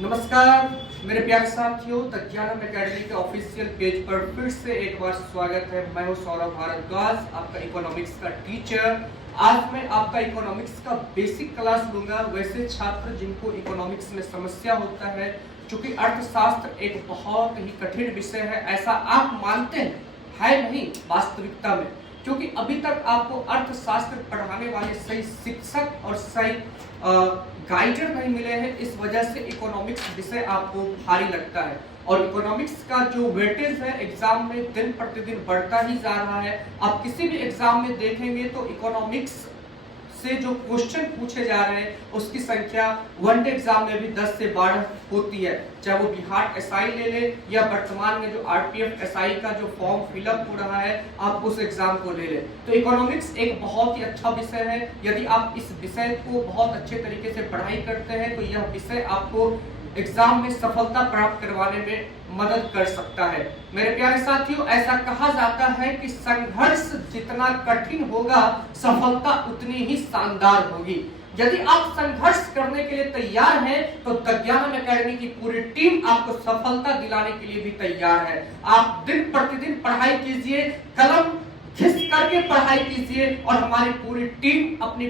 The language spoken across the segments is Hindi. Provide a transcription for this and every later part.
नमस्कार मेरे प्यारे साथियों, द ज्ञानम एकेडमी के ऑफिशियल पेज पर फिर से एक बार स्वागत है। मैं हूं सौरभ भारद्वाज, आपका इकोनॉमिक्स का टीचर। आज मैं आपका इकोनॉमिक्स का बेसिक क्लास लूंगा। वैसे छात्र जिनको इकोनॉमिक्स में समस्या होता है, क्योंकि अर्थशास्त्र एक बहुत ही कठिन विषय है, ऐसा आप मानते हैं, है नहीं वास्तविकता में, क्योंकि अभी तक आपको अर्थशास्त्र पढ़ाने वाले सही शिक्षक और सही गाइडर नहीं मिले हैं। इस वजह से इकोनॉमिक्स विषय आपको भारी लगता है और इकोनॉमिक्स का जो वेटेज है एग्जाम में दिन प्रतिदिन बढ़ता ही जा रहा है। आप किसी भी एग्जाम में देखेंगे तो इकोनॉमिक्स से जो क्वेश्चन पूछे जा रहे हैं उसकी संख्या वनडे एग्जाम में भी 10 से 12 होती है, चाहे वो बिहार एसआई ले ले या वर्तमान में जो आरपीएफ एसआई का जो फॉर्म फिलअप हो रहा है आप उस एग्जाम को ले ले। तो इकोनॉमिक्स एक बहुत ही अच्छा विषय है। यदि आप इस विषय को बहुत अच्छे तरीके से पढ़ाई करते हैं तो यह विषय आपको एग्जाम में सफलता प्राप्त करवाने में मदद कर सकता है। मेरे प्यारे साथियों, ऐसा कहा जाता है कि संघर्ष जितना कठिन होगा सफलता उतनी ही शानदार होगी। यदि आप संघर्ष करने के लिए तैयार हैं तो द ज्ञानम एकेडमी की पूरी टीम आपको सफलता दिलाने के लिए भी तैयार है। आप दिन प्रतिदिन पढ़ाई कीजिए, कलम घिस करके पढ़ाई कीजिए और हमारी पूरी टीम अपनी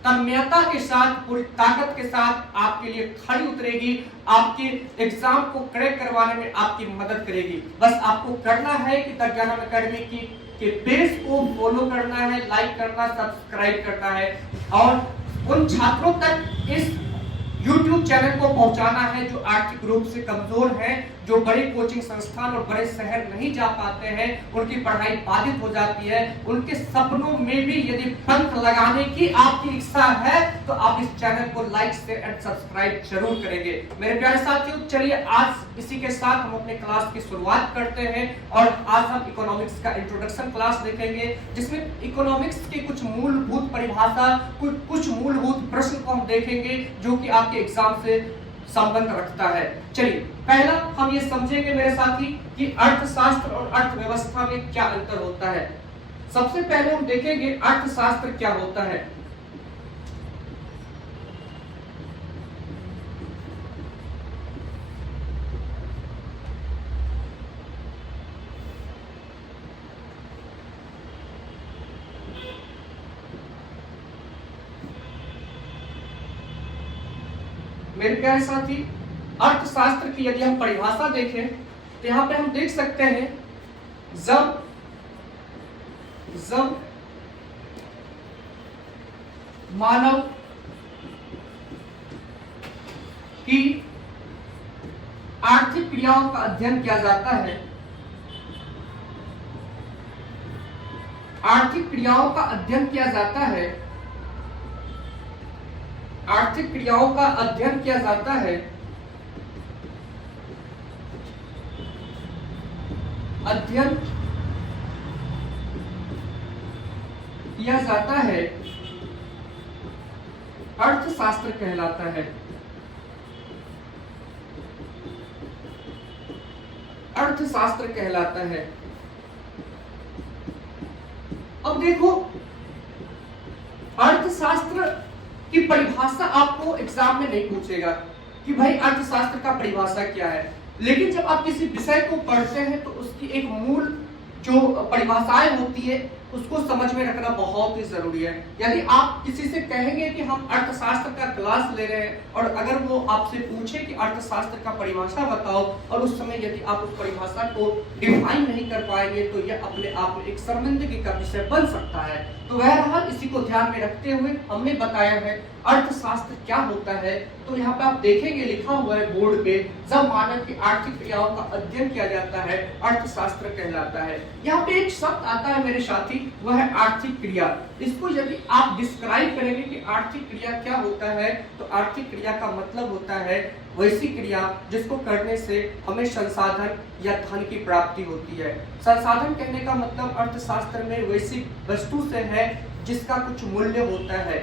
तन्मयता के साथ, पूरी ताकत के साथ आपके लिए खड़ी उतरेगी, आपके एग्जाम को क्रैक करवाने में आपकी मदद करेगी। बस आपको करना है कि द ज्ञानम एकेडमी के पेज को फॉलो करना है, लाइक करना, सब्सक्राइब करना है और उन छात्रों तक इस YouTube चैनल को पहुंचाना है जो आर्थिक रूप से कमजोर हैं, जो बड़े कोचिंग संस्थान और बड़े शहर नहीं जा पाते हैं, उनकी पढ़ाई बाधित हो जाती है। उनके सपनों में भी यदि पंख लगाने की आपकी इच्छा है तो आप इस चैनल को लाइक शेयर एंड सब्सक्राइब जरूर करेंगे। मेरे प्यारे साथियों, चलिए आज इसी के साथ हम अपने क्लास की शुरुआत करते हैं और आज हम इकोनॉमिक्स का इंट्रोडक्शन क्लास देखेंगे, जिसमें इकोनॉमिक्स की कुछ मूलभूत परिभाषा, कुछ मूलभूत प्रश्न को हम देखेंगे जो कि आपके एग्जाम से संबंध रखता है। चलिए पहला हम ये समझेंगे मेरे साथी कि अर्थशास्त्र और अर्थव्यवस्था में क्या अंतर होता है। सबसे पहले हम देखेंगे अर्थशास्त्र क्या होता है। मेरे प्यारे साथी, अर्थशास्त्र की यदि हम परिभाषा देखें तो यहां पे हम देख सकते हैं जब मानव की आर्थिक क्रियाओं का अध्ययन किया जाता है, आर्थिक क्रियाओं का अध्ययन किया जाता है, आर्थिक क्रियाओं का अध्ययन किया जाता है, अध्ययन किया जाता है, अर्थशास्त्र कहलाता है। अर्थशास्त्र कहलाता है। अब देखो, अर्थशास्त्र की परिभाषा आपको एग्जाम में नहीं पूछेगा कि भाई अर्थशास्त्र का परिभाषा क्या है, लेकिन जब आप किसी विषय को पढ़ते हैं तो उसकी एक मूल जो परिभाषाएं होती है उसको समझ में रखना बहुत ही जरूरी है। यदि आप किसी से कहेंगे कि हम अर्थशास्त्र का क्लास ले रहे हैं और अगर वो आपसे पूछे कि अर्थशास्त्र का परिभाषा बताओ और उस समय यदि आप उस परिभाषा को डिफाइन नहीं कर पाएंगे तो यह अपने आप में एक शर्मिंदगी का विषय बन सकता है। तो बहरहाल इसी को ध्यान में रखते हुए हमने बताया है अर्थशास्त्र क्या होता है। तो यहाँ पे आप देखेंगे लिखा हुआ है बोर्ड पे, जब मानव की आर्थिक क्रियाओं का अध्ययन किया जाता है अर्थशास्त्र कहलाता है। यहाँ पे एक शब्द आता है मेरे साथी, वह है आर्थिक क्रिया। इसको यदि आप डिस्क्राइब करेंगे कि आर्थिक क्रिया क्या होता है तो आर्थिक क्रिया का मतलब होता है वैसी क्रिया जिसको करने से हमें संसाधन या धन की प्राप्ति होती है। संसाधन कहने का मतलब अर्थशास्त्र में वैसी वस्तु से है जिसका कुछ मूल्य होता है।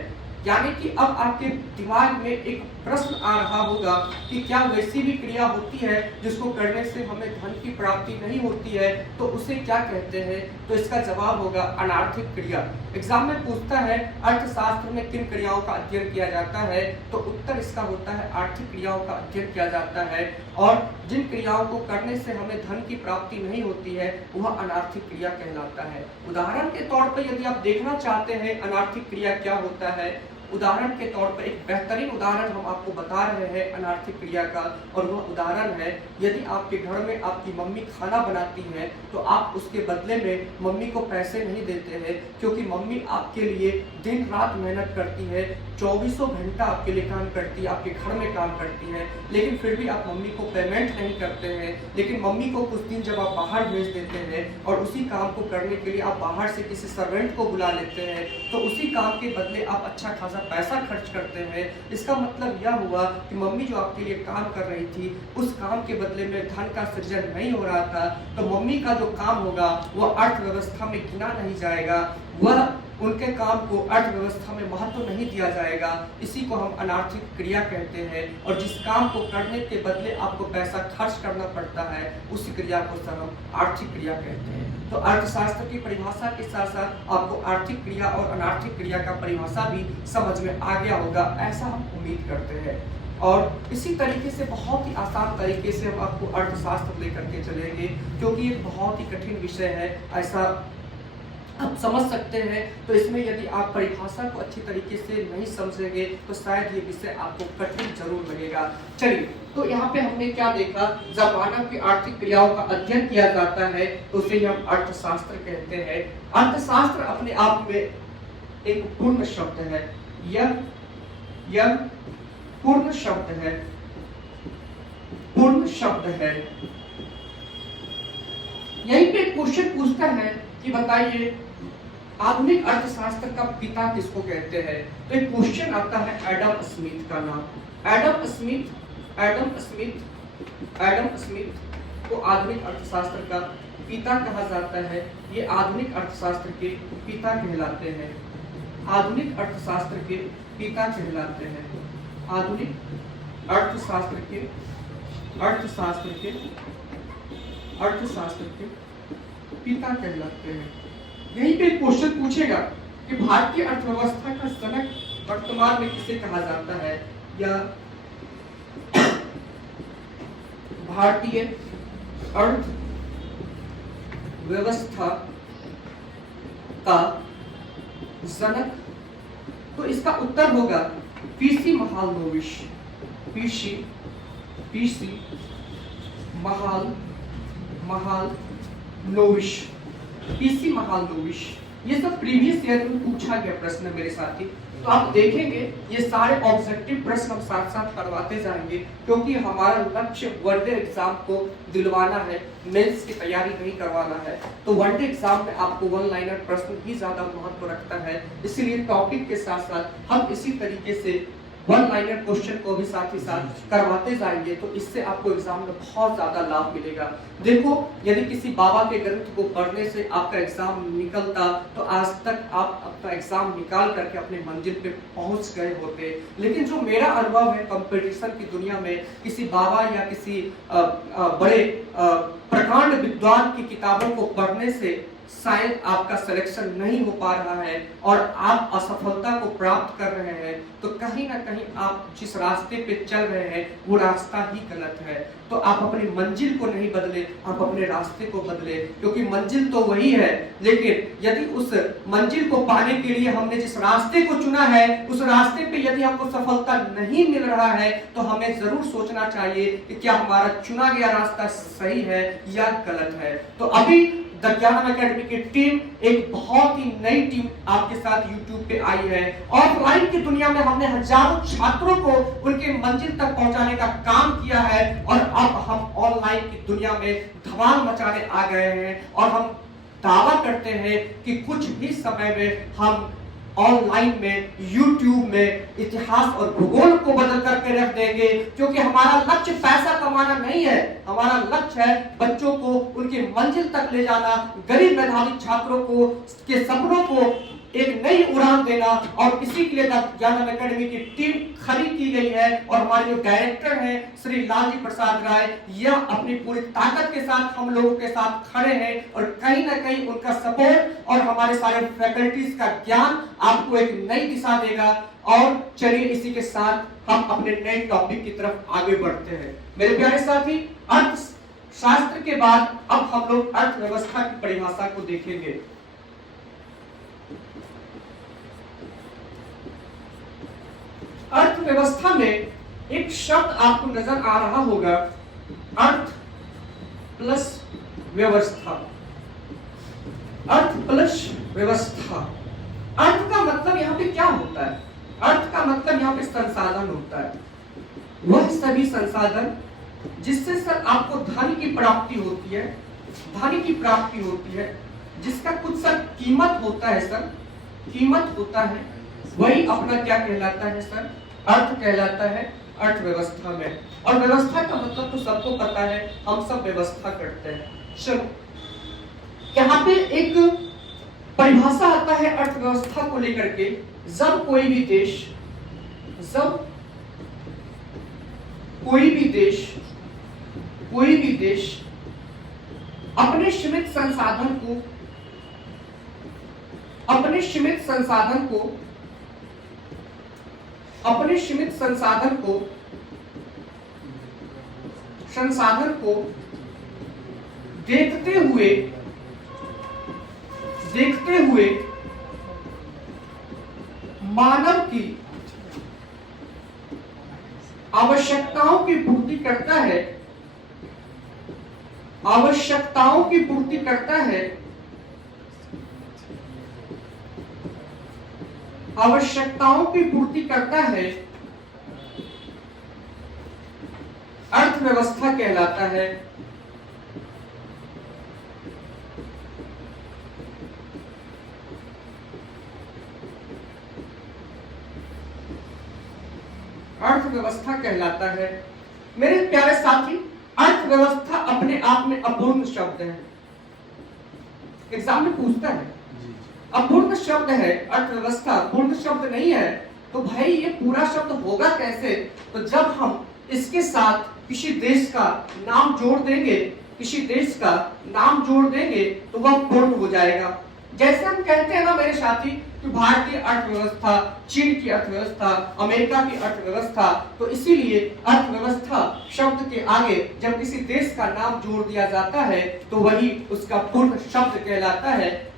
यानी कि अब आपके दिमाग में एक प्रश्न आ रहा होगा कि क्या वैसी भी क्रिया होती है जिसको करने से हमें धन की प्राप्ति नहीं होती है, तो उसे क्या कहते हैं? तो इसका जवाब होगा अनार्थिक क्रिया। एग्जाम में पूछता है अर्थशास्त्र में किन क्रियाओं का अध्ययन किया जाता है, तो उत्तर इसका होता है आर्थिक क्रियाओं का अध्ययन किया जाता है, और जिन क्रियाओं को करने से हमें धन की प्राप्ति नहीं होती है वह अनार्थिक क्रिया कहलाता है। उदाहरण के तौर पर यदि आप देखना चाहते हैं अनार्थिक क्रिया क्या होता है, उदाहरण के तौर पर एक बेहतरीन उदाहरण हम आपको बता रहे हैं अनार्थिक क्रिया का, और वह उदाहरण है यदि आपके घर में आपकी मम्मी खाना बनाती है तो आप उसके बदले में मम्मी को पैसे नहीं देते हैं, क्योंकि मम्मी आपके लिए दिन रात मेहनत करती है, 24 घंटा आपके लिए काम करती है, आपके घर में काम करती है, लेकिन फिर भी आप मम्मी को पेमेंट नहीं करते हैं। लेकिन मम्मी को कुछ दिन जब आप बाहर भेज देते हैं और उसी काम को करने के लिए आप बाहर से किसी सर्वेंट को बुला लेते हैं, तो उसी काम के बदले आप अच्छा खासा पैसा खर्च करते हैं। इसका मतलब यह हुआ कि मम्मी जो आपके लिए काम कर रही थी उस काम के बदले में धन का सृजन नहीं हो रहा था, तो मम्मी का जो काम होगा वह अर्थव्यवस्था में गिना नहीं जाएगा, वह उनके काम को अर्थव्यवस्था में महत्व नहीं दिया जाएगा। इसी को हम अनार्थिक क्रिया कहते हैं, और जिस काम को करने के बदले आपको पैसा खर्च करना पड़ता है उसी क्रिया को सर हम आर्थिक क्रिया कहते हैं। तो अर्थशास्त्र की परिभाषा के साथ साथ आपको आर्थिक क्रिया और अनार्थिक क्रिया का परिभाषा भी समझ में आ गया होगा, ऐसा हम उम्मीद करते हैं। और इसी तरीके से बहुत ही आसान तरीके से हम आपको अर्थशास्त्र लेकर के चलेंगे, क्योंकि ये बहुत ही कठिन विषय है ऐसा आप समझ सकते हैं। तो इसमें यदि आप परिभाषा को अच्छी तरीके से नहीं समझेंगे तो शायद ये विषय आपको कठिन जरूर लगेगा। चलिए, तो यहाँ पे हमने क्या देखा, जब मानव की आर्थिक क्रियाओं का अध्ययन किया जाता है तो उसे हम अर्थशास्त्र कहते हैं। अर्थशास्त्र अपने आप में एक पूर्ण शब्द है, यह पूर्ण शब्द है, पूर्ण शब्द है। यहीं पे क्वेश्चन पूछता है कि बताइए आधुनिक अर्थशास्त्र का पिता किसको कहते हैं? तो एक क्वेश्चन आता है एडम स्मिथ का नाम। एडम स्मिथ को आधुनिक अर्थशास्त्र का पिता कहा जाता है। ये आधुनिक अर्थशास्त्र के पिता कहलाते हैं, आधुनिक अर्थशास्त्र के पिता कहलाते हैं, आधुनिक अर्थशास्त्र के पिता कहलाते हैं। यहीं पे क्वेश्चन पूछेगा कि भारतीय अर्थव्यवस्था का जनक वर्तमान में किसे कहा जाता है, या भारतीय अर्थव्यवस्था का जनक, तो इसका उत्तर होगा पीसी महालनोबिस। पीसी महालनोबिस। ये सब प्रीवियस ईयर में पूछा गया प्रश्न मेरे साथी। तो आप देखेंगे ये सारे ऑब्जेक्टिव प्रश्न हम साथ साथ करवाते जाएंगे, क्योंकि हमारा लक्ष्य वनडे एग्जाम को दिलवाना है, मेंस की तैयारी नहीं करवाना है। तो वनडे एग्जाम में आपको वन लाइनर प्रश्न ही ज्यादा महत्व रखता है, इसीलिए टॉपिक के साथ साथ हम इसी तरीके से वन लाइनर क्वेश्चन को भी साथ ही साथ करवाते जाएंगे, तो इससे आपको एग्जाम में बहुत ज्यादा लाभ मिलेगा। देखो, यदि किसी बाबा के ग्रंथ को पढ़ने से आपका एग्जाम निकलता तो आज तक आप अपना एग्जाम निकाल करके अपने मंजिल पे पहुंच गए होते। लेकिन जो मेरा अनुभव है कंपटीशन की दुनिया में, किसी बाबा या किसी बड़े प्रकांड विद्वान की किताबों को पढ़ने से शायद आपका सिलेक्शन नहीं हो पा रहा है और आप असफलता को प्राप्त कर रहे हैं, तो कहीं ना कहीं आप जिस रास्ते पे चल रहे हैं वो रास्ता ही गलत है। तो आप अपनी मंजिल को नहीं बदले, आप अपने रास्ते को बदले, क्योंकि मंजिल तो वही है, लेकिन यदि उस मंजिल को पाने के लिए हमने जिस रास्ते को चुना है उस रास्ते पे यदि हमको सफलता नहीं मिल रहा है तो हमें जरूर सोचना चाहिए कि क्या हमारा चुना गया रास्ता सही है या गलत है। तो अभी द ज्ञानम एकेडमी की टीम एक बहुत ही नई टीम आपके साथ YouTube पे आई है। ऑफलाइन की दुनिया में हमने हजारों छात्रों को उनके मंजिल तक पहुंचाने का काम किया है, और अब हम ऑनलाइन की दुनिया में धमाल मचाने आ गए हैं, और हम दावा करते हैं कि कुछ ही समय में हम ऑनलाइन में YouTube में इतिहास और भूगोल को बदल करके रख देंगे, क्योंकि हमारा लक्ष्य पैसा कमाना नहीं है, हमारा लक्ष्य है बच्चों को उनकी मंजिल तक ले जाना, गरीब मेधावी छात्रों को के सपनों को एक नई उड़ान देना, और इसी के लिए ज्ञानम एकेडमी की टीम खड़ी की गई है। और हमारे जो डायरेक्टर हैं श्री लालजी प्रसाद राय, यह अपनी पूरी ताकत के साथ हम लोगों के साथ खड़े हैं, और कहीं ना कहीं उनका सपोर्ट और हमारे सारे फैकल्टीज का ज्ञान आपको एक नई दिशा देगा। और चलिए इसी के साथ हम अपने नए टॉपिक की तरफ आगे बढ़ते हैं। मेरे प्यारे साथी, अर्थशास्त्र के बाद अब हम लोग अर्थव्यवस्था की परिभाषा को देखेंगे। अर्थव्यवस्था में एक शब्द आपको नजर आ रहा होगा, अर्थ प्लस व्यवस्था। अर्थ प्लस व्यवस्था, अर्थ का मतलब यहाँ पे क्या होता है? अर्थ का मतलब यहाँ पे संसाधन होता है, वह सभी संसाधन जिससे सर आपको धन की प्राप्ति होती है, धन की प्राप्ति होती है, जिसका कुछ सर कीमत होता है, सर कीमत होता है, वही अपना क्या कहलाता है सर? अर्थ कहलाता है अर्थव्यवस्था में। और व्यवस्था का मतलब तो सबको पता है, हम सब व्यवस्था करते हैं। चलो यहाँ पे एक परिभाषा आता है अर्थव्यवस्था को लेकर के। जब कोई भी देश अपने सीमित संसाधन को देखते हुए मानव की आवश्यकताओं की पूर्ति करता है, अर्थव्यवस्था कहलाता है। अर्थव्यवस्था कहलाता है। मेरे प्यारे साथी, अर्थव्यवस्था अपने आप में अपूर्ण शब्द है। एग्जाम में पूछता है अपूर्ण शब्द है अर्थव्यवस्था, पूर्ण शब्द नहीं है, तो भाई ये पूरा शब्द होगा कैसे? तो जब हम इसके साथ किसी देश का नाम जोड़ देंगे तो वह पूर्ण हो जाएगा। जैसे हम कहते हैं ना मेरे साथी कि भारतीय अर्थव्यवस्था, चीन की अर्थव्यवस्था, अमेरिका की अर्थव्यवस्था, तो इसीलिए अर्थव्यवस्था शब्द के आगे जब किसी देश का नाम जोड़ दिया जाता है तो वही उसका पूर्ण शब्द कहलाता है।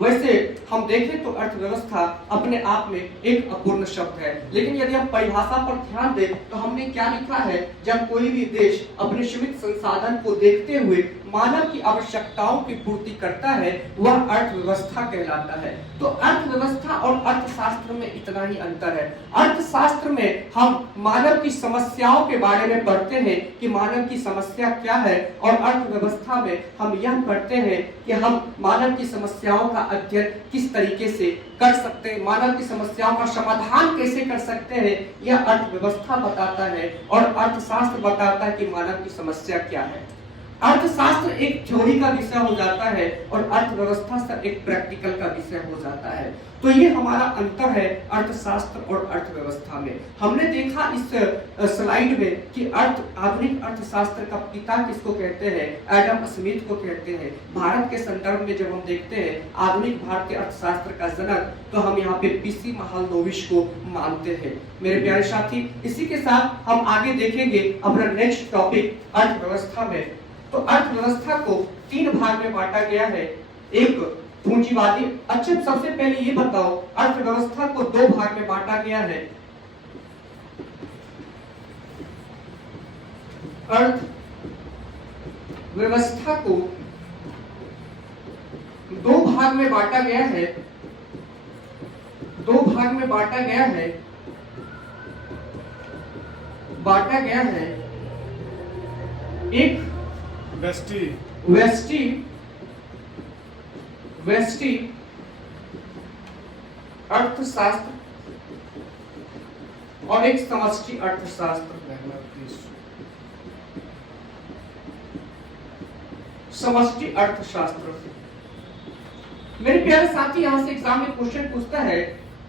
वैसे हम देखें तो अर्थव्यवस्था अपने आप में एक अपूर्ण शब्द है, लेकिन यदि हम परिभाषा पर ध्यान दें तो हमने क्या लिखा है? जब कोई भी देश अपने सीमित संसाधन को देखते हुए मानव की आवश्यकताओं की पूर्ति करता है, वह अर्थव्यवस्था कहलाता है। तो अर्थव्यवस्था और अर्थशास्त्र में इतना ही अंतर है। अर्थशास्त्र में हम मानव की समस्याओं के बारे में पढ़ते हैं कि मानव की समस्या क्या है, और अर्थव्यवस्था में हम यह पढ़ते हैं कि हम मानव की समस्याओं का अध्ययन किस तरीके से कर सकते हैं, मानव की समस्याओं का समाधान कैसे कर सकते हैं, यह अर्थव्यवस्था बताता है। और अर्थशास्त्र बताता है कि मानव की समस्या क्या है। अर्थशास्त्र एक थ्योरी का विषय हो जाता है और अर्थव्यवस्था एक प्रैक्टिकल का विषय हो जाता है। तो ये हमारा अंतर है अर्थशास्त्र और अर्थव्यवस्था में। हमने देखा इस स्लाइड में कि आधुनिक अर्थशास्त्र का पिता किसको कहते हैं? एडम स्मिथ को कहते हैं। भारत के संदर्भ में जब हम देखते हैं आधुनिक भारतीय अर्थशास्त्र का जनक, तो हम यहाँ पे पीसी महालनोबिस को मानते हैं। मेरे प्यारे साथी, इसी के साथ हम आगे देखेंगे अपना नेक्स्ट टॉपिक अर्थव्यवस्था में। तो अर्थव्यवस्था को 3 भाग में बांटा गया है। एक पूंजीवादी, अच्छा सबसे पहले ये बताओ अर्थव्यवस्था को 2 भाग में बांटा गया है। अर्थव्यवस्था को 2 भाग में बांटा गया है, 2 भाग में बांटा गया है। एक व्यष्टि अर्थशास्त्र और एक समष्टि अर्थशास्त्र। समष्टि अर्थशास्त्र मेरे प्यारे साथी, यहाँ से एग्जाम में क्वेश्चन पूछता है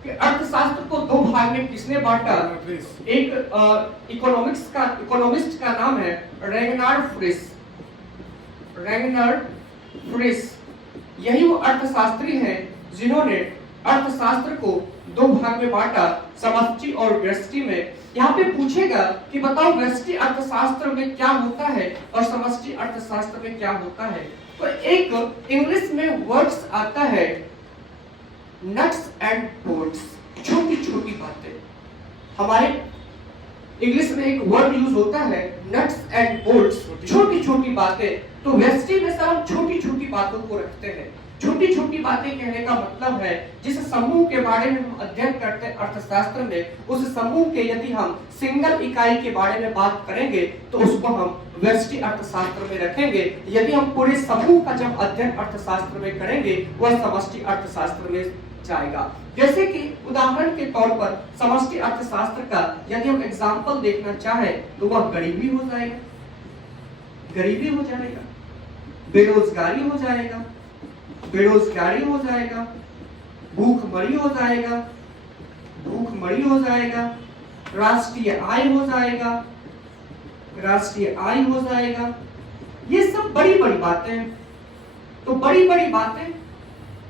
कि अर्थशास्त्र को दो भाग में किसने बांटा। एक इकोनॉमिस्ट का नाम है रेगनार्ड फ्रिस। यही वो अर्थशास्त्री हैं जिन्होंने अर्थशास्त्र को दो भाग में बांटा, समष्टि और व्यष्टि में। यहाँ पे पूछेगा कि बताओ व्यष्टि अर्थशास्त्र में क्या होता है और समष्टि अर्थशास्त्र में क्या होता है। तो एक इंग्लिश में वर्ड्स आता है नट्स एंड बोल्ट्स, छोटी छोटी बातें। हमारे इंग्लिश में एक वर्ड यूज होता है नट्स एंड बोल्ट्स, छोटी छोटी बातें। तो व्यष्टि में सब हम छोटी छोटी बातों को रखते हैं। छोटी छोटी बातें कहने का मतलब है जिस समूह के बारे में हम अध्ययन करते हैं अर्थशास्त्र में, उस समूह के यदि हम सिंगल इकाई के बारे में बात करेंगे तो उसको हम व्यष्टि अर्थशास्त्र में रखेंगे। यदि हम पूरे समूह का जब अध्ययन अर्थशास्त्र में करेंगे वह समष्टि अर्थशास्त्र में जाएगा। जैसे कि उदाहरण के तौर पर समष्टि अर्थशास्त्र का यदि हम एग्जाम्पल देखना चाहें तो वह गरीबी हो जाएगा, बेरोजगारी हो जाएगा, भूखमरी हो जाएगा, राष्ट्रीय आय हो जाएगा। ये सब बड़ी बड़ी बातें हैं। तो बड़ी बड़ी बातें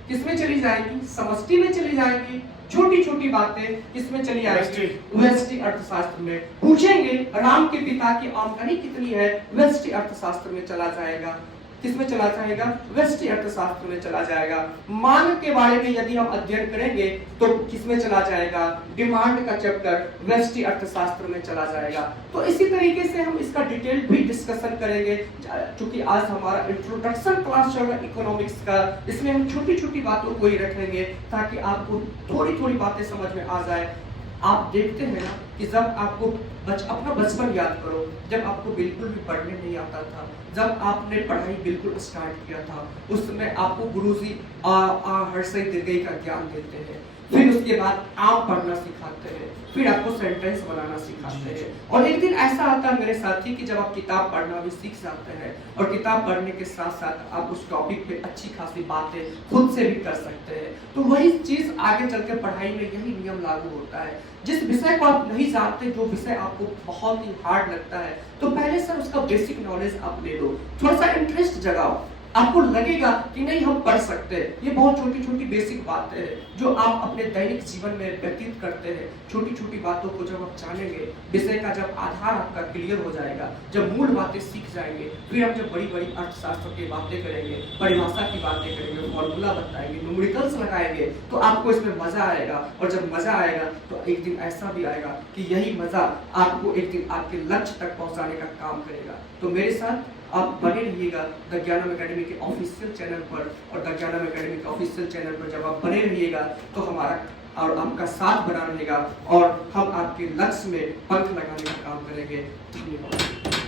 किसमें चली जाएगी? समष्टि में चली जाएगी। छोटी छोटी बातें किसमें चली आएगी? व्यष्टि अर्थशास्त्र में। पूछेंगे राम के पिता की आमदनी कितनी है? व्यष्टि अर्थशास्त्र में चला जाएगा। किसमें चला जाएगा? व्यष्टि अर्थशास्त्र में चला जाएगा। मांग के बारे में यदि हम अध्ययन करेंगे तो किसमें चला जाएगा? डिमांड का चैप्टर व्यष्टि अर्थशास्त्र में चला जाएगा। तो इसी तरीके से हम इसका डिटेल भी डिस्कशन करेंगे। क्योंकि आज हमारा इंट्रोडक्शन क्लास चल रहा है इकोनॉमिक्स का, इसमें हम छोटी छोटी बातों को ही रखेंगे ताकि आपको थोड़ी थोड़ी बातें समझ में आ जाए। आप देखते हैं ना कि जब आपको अपना बचपन याद करो, जब आपको बिल्कुल भी पढ़ने नहीं आता था, जब आपने पढ़ाई बिल्कुल स्टार्ट किया था, उस समय आपको गुरुजी हर्षई दीर्घई का ज्ञान देते हैं। फिर उसके बाद आप पढ़ना सिखाते हैं, फिर आपको सेंटेंस बनाना सिखाते हैं। और एक दिन ऐसा आता है मेरे साथी कि जब आप किताब पढ़ना भी सीख जाते हैं और किताब पढ़ने के साथ साथ आप उस टॉपिक पे अच्छी खासी बातें खुद से भी कर सकते हैं। तो वही चीज आगे चलकर पढ़ाई में यही नियम लागू होता है। जिस विषय को आप नहीं जानते, जो विषय आपको बहुत ही हार्ड लगता है, तो पहले से उसका बेसिक नॉलेज आप ले लो, थोड़ा सा इंटरेस्ट जगाओ। आपको लगेगा कि नहीं हम पढ़ सकते हैं। ये बहुत छोटी छोटी बेसिक बातें हैं जो आप अपने दैनिक जीवन में व्यतीत करते हैं। छोटी छोटी बातों को जब आप जानेंगे, विषय का जब आधार आपका क्लियर हो जाएगा, जब मूल बातें सीख जाएंगे, फिर हम जब बड़ी बड़ी अर्थशास्त्र की बातें करेंगे, परिभाषा की बातें करेंगे, फॉर्मूला बताएंगे, न्यूमेरिकल्स लगाएंगे, तो आपको इसमें मजा आएगा। और जब मजा आएगा तो एक दिन ऐसा भी आएगा कि यही मजा आपको एक दिन आपके लक्ष्य तक पहुंचाने का काम करेगा। तो मेरे साथ आप बने रहिएगा द ज्ञानम एकेडमी के ऑफिशियल चैनल पर। और द ज्ञानम एकेडमी के ऑफिशियल चैनल पर जब आप बने रहिएगा तो हमारा और आपका साथ बना रहेगा और हम आपके लक्ष्य में पंख लगाने का काम करेंगे। धन्यवाद।